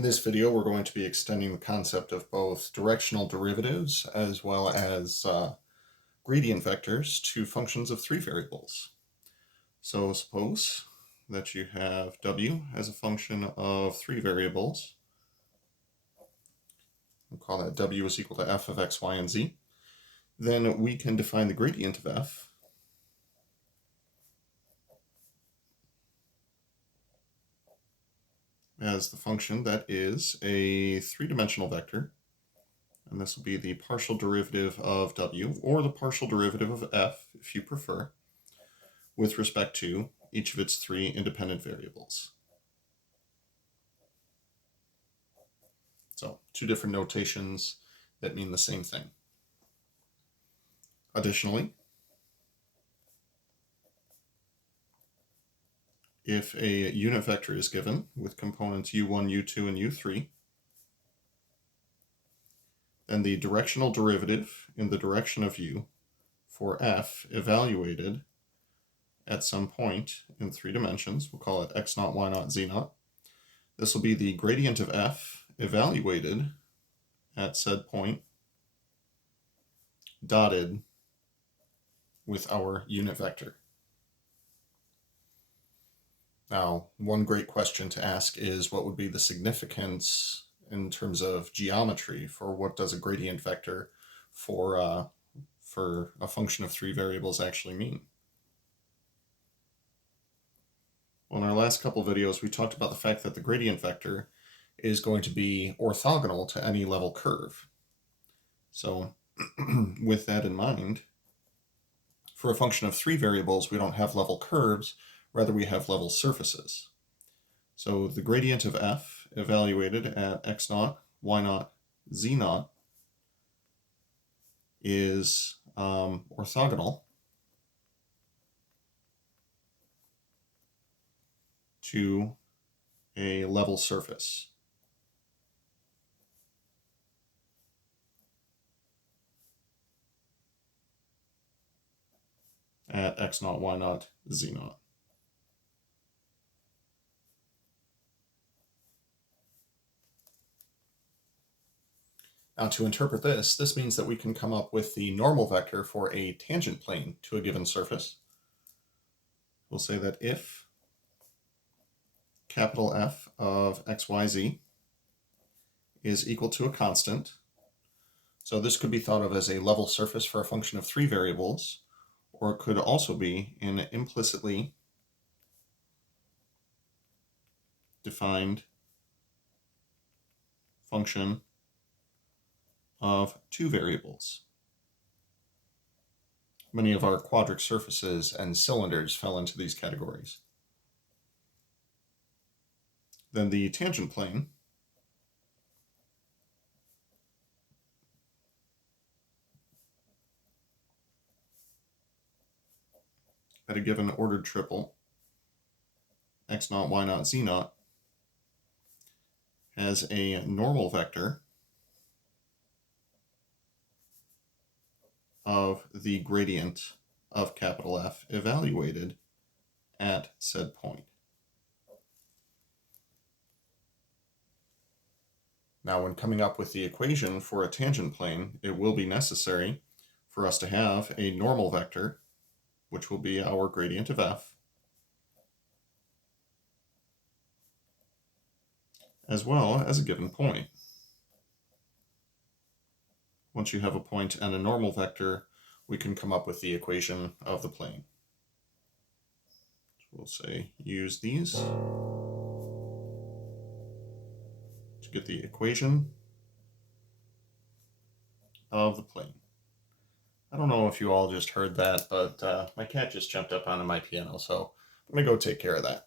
In this video, we're going to be extending the concept of both directional derivatives as well as gradient vectors to functions of three variables. So suppose that you have w as a function of three variables. We'll call that w is equal to f of x, y, and z. Then we can define the gradient of f as the function that is a three-dimensional vector, and this will be the partial derivative of w, or the partial derivative of f, if you prefer, with respect to each of its three independent variables. So, two different notations that mean the same thing. Additionally, if a unit vector is given with components u1, u2, and u3, then the directional derivative in the direction of u for f evaluated at some point in three dimensions, we'll call it x naught, y naught, z naught. This will be the gradient of f evaluated at said point, dotted with our unit vector. Now, one great question to ask is what would be the significance in terms of geometry for what does a gradient vector for a function of three variables actually mean? Well, in our last couple videos, we talked about the fact that the gradient vector is going to be orthogonal to any level curve. So with that in mind, for a function of three variables, we don't have level curves, rather we have level surfaces. So the gradient of f evaluated at x naught, y naught, z naught is orthogonal to a level surface. At x naught, y naught, z naught. Now to interpret this means that we can come up with the normal vector for a tangent plane to a given surface. We'll say that if capital F of x, y, z is equal to a constant, so this could be thought of as a level surface for a function of three variables, or it could also be an implicitly defined function of two variables. Many of our quadric surfaces and cylinders fell into these categories. Then the tangent plane at a given ordered triple, x naught, y naught, z naught, has a normal vector of the gradient of capital F evaluated at said point. Now, when coming up with the equation for a tangent plane, it will be necessary for us to have a normal vector, which will be our gradient of f, as well as a given point. Once you have a point and a normal vector, we can come up with the equation of the plane. So we'll say use these to get the equation of the plane. I don't know if you all just heard that, but my cat just jumped up onto my piano, so I'm going to go take care of that.